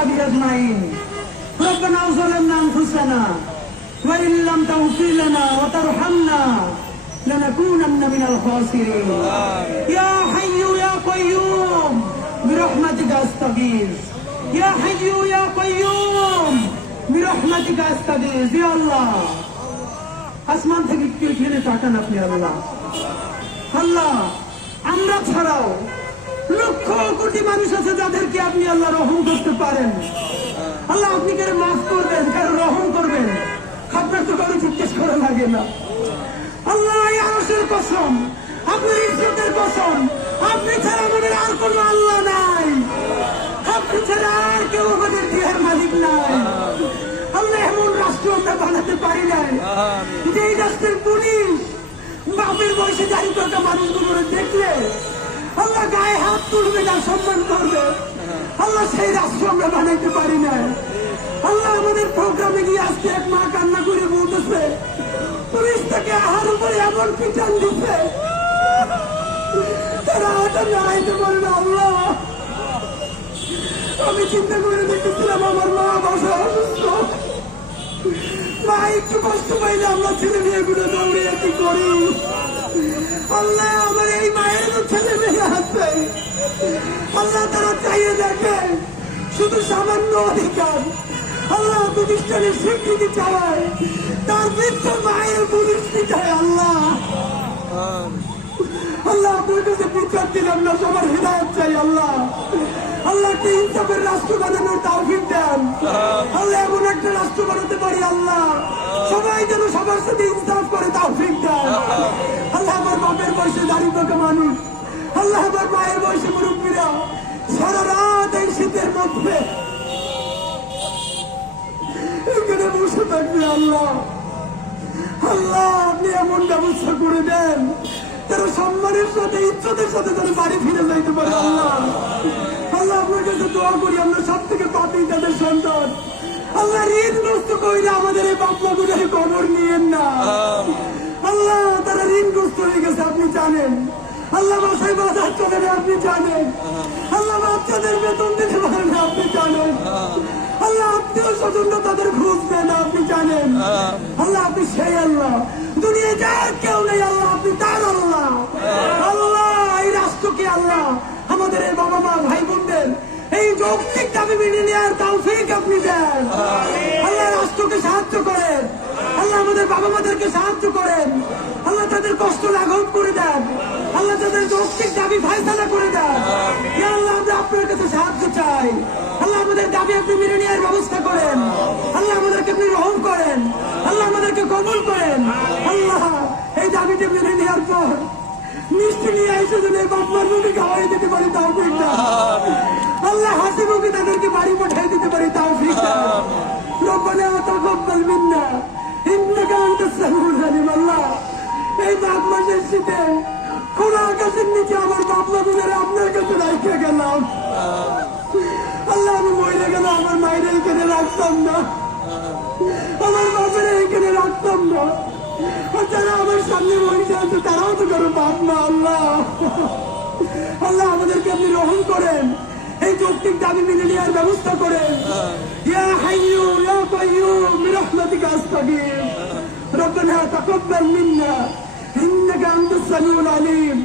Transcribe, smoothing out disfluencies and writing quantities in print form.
وأصحابه أجمعين. ربنا ظلمنا أنفسنا وإن لم تغفر لنا وترحمنا لنكونن من الخاسرين. يا حي يا قيوم برحمتك أستغيث. يا حي يا قيوم برحمتك أستغيث. يا الله আসমান থেকে একটু এখানে তাকান আপনি। আল্লাহ আল্লাহ আমরা ছাড়াও লক্ষ কোটি মানুষ আছে যাদেরকে আপনি আল্লাহ রহম করতে পারেন। আল্লাহ আপনি কারো মাফ করবেন, কারো রহম করবেন, আপনার তো কারো জিজ্ঞেস করা লাগে না। আল্লাহ আরশের কসম, আপনার ইজ্জতের কসম, আপনি ছাড়া আমাদের আর কোন আল্লাহ নাই, আপনি ছাড়া আর কেউ আমাদের দেহের মালিক নাই। আল্লাহ এমন রাষ্ট্র আমরা বানাতে পারি নাই যে এই রাষ্ট্রের পুলিশ বাপের বয়সে দাঁড়িয়ে থাকা মানুষগুলো দেখলে আল্লাহ গায়ে হাত তুলবে না, সম্মান করবে। আল্লাহ সেই রাষ্ট্র আমরা বানাইতে পারি নাই। আল্লাহ আমাদের প্রোগ্রামে গিয়ে আজকে এক মা কান্না করে বলতেছে পুলিশ থেকে আহার উপরে এমন পিটান দিচ্ছে তারা হাতে দাঁড়াইতে পারে না। আল্লাহ আমি চিন্তা করে দেখতেছিলাম আমার মা বাসা অসুস্থ, মা একটু কষ্ট পাইলে আমরা ছেলে মেয়েগুলো দৌড়িয়ে কি করি। আল্লাহ আমার এই মায়ের তো ছেলে মেয়ে আছে, আল্লাহ তারা চাইয়ে দেখে শুধু সামান্য অধিকার। আল্লাহ প্রতিষ্ঠানের স্বীকৃতি চাওয়ায় তার বৃদ্ধ মায়ের পুলিশ পিঠায়। আল্লাহ আল্লাহ আপনার কাছে বিচার দিলাম না, সবার হৃদায়ত চাই। আল্লাহ আল্লাহকে ইনসাফের রাষ্ট্র বানানোর তৌফিক দেন। আল্লাহ এমন একটা রাষ্ট্র বানাতে পারি আল্লাহ সবাই যেন সবার সাথে ইনসাফ করে তৌফিক দেন। আল্লাহ আমার বাপের বয়সে দাঁড়িয়ে থাকা মানুষ, আল্লাহ আমার মায়ের বয়সে মুরব্বীরা সারা রাত এই শীতের মধ্যে এখানে বসে থাকবে। আল্লাহ আল্লাহ আপনি এমন ব্যবস্থা করে দেন তারা সম্মানের সাথে ইজ্জতের সাথে তারা বাড়ি ফিরে যাইতে পারে। আল্লাহ আল্লাহ আপনার কাছে দোয়া করি আমরা সব থেকে পাপী তাদের সন্তান। আল্লাহ ঋণগ্রস্ত কইরা আমাদের এই বাপমা গুলোর খবর নিয়েন না। আল্লাহ তারা ঋণগ্রস্ত হয়ে গেছে আপনি জানেন। আল্লাহ বাসায় বাজার চলে না আপনি জানেন। আল্লাহ বাচ্চাদের বেতন দিতে পারেন না আপনি জানেন। আল্লাহ আত্মীয় স্বজনরা তাদের ঘুষ দেন না আপনি জানেন। আল্লাহ আপনি সেই আল্লাহ, দুনিয়া যার কেউ নেই আল্লাহ আপনি তার আল্লাহ। আল্লাহ এই রাষ্ট্রকে আল্লাহ আমাদের এই বাবা মা ভাই বোনদের এই যৌক্তিক দাবি মেনে নেওয়ার তৌফিক আপনি দেন। আল্লাহ রাষ্ট্রকে সাহায্য করেন, আল্লাহ আমাদের বাবা মাদেরকে সাহায্য করেন, আল্লাহ তাদের কষ্ট লাঘব করে দেন, আল্লাহ তাদের যৌক্তিক দাবি ফায়সালা করে দেন। আল্লাহ আমরা আপনার কাছে সাহায্য চাই। আল্লাহ আমাদের দাবি আপনি মেনে নেওয়ার ব্যবস্থা করেন। আল্লাহ আমাদেরকে আপনি রহম করেন, আল্লাহ আমাদেরকে কবুল করেন। আল্লাহ এই দাবিটা মেনে নেওয়ার পর মিষ্টি নিয়ে এসে যদি বাপমার মুখে খাওয়াই দিতে পারি তৌফিক দাও। আল্লাহ হাসি মুখে তাদেরকে বাড়ি পাঠিয়ে দিতে পারি তৌফিক দাও। রব্বানা তাকাব্বাল মিন্না ইন্নাকা আনতাস সামিউল আলিম। আল্লাহ এই মাঘ মাসের শীতে খোলা আকাশের নিচে আমার বাপমা গুলোরে আপনার কাছে রাখতে গেলাম। আল্লাহ আমি মরে গেল আমার মায়ের এখানে রাখতাম না, আমার বাপের এখানে রাখতাম না, যারা আমার সামনে বসে আছে তারাও তো কারো বাপ না। আল্লাহ আল্লাহ আমাদেরকে আপনি রহম করেন, এই যৌক্তিক দাবি মেনে নেওয়ার ব্যবস্থা করেন। ইয়া হাইয়্যু ইয়া কাইয়্যুম বিরহমাতিকা আস্তাগীথ। রব্বানা তাকাব্বাল মিন্না ইন্নাকা আনতাস সামিউল আলিম।